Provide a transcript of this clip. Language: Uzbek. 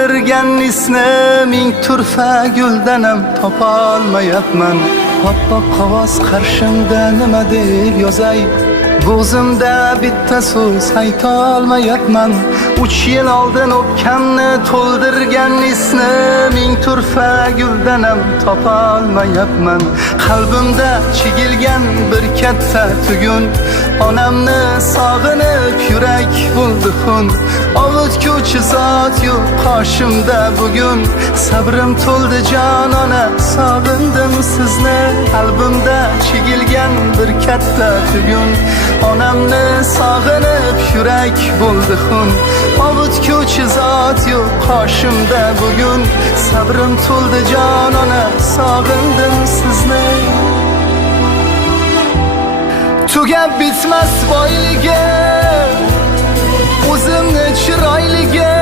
to'ldirgan isni ming turfa guldanam topolmayapman. Oppoq qog'oz qarshimda nima deb yozay, bo'zimda bitta so'z aytolmayapman. 3 yil oldin o'pkamni to'ldirgan isni ming turfa guldanam topolmayapman. Qalbimda chigilgan bir katta tugun, onamni sog'inib yurak bo'ldi xun. Ovutguvchi zot yo'q qoshimda bugun, sabrim to'ldi jon ona, sog'indim sizni. Qalbimda chigilgan bir katta tugun, onamni sog'inib yurak bo'ldi xun. Ovutguvchi zot yo'q qoshimda bugun, sabrim to'ldi jon ona, sog'indim sizni. Tugab bitmas boyligi, o'zimni chiroyligi,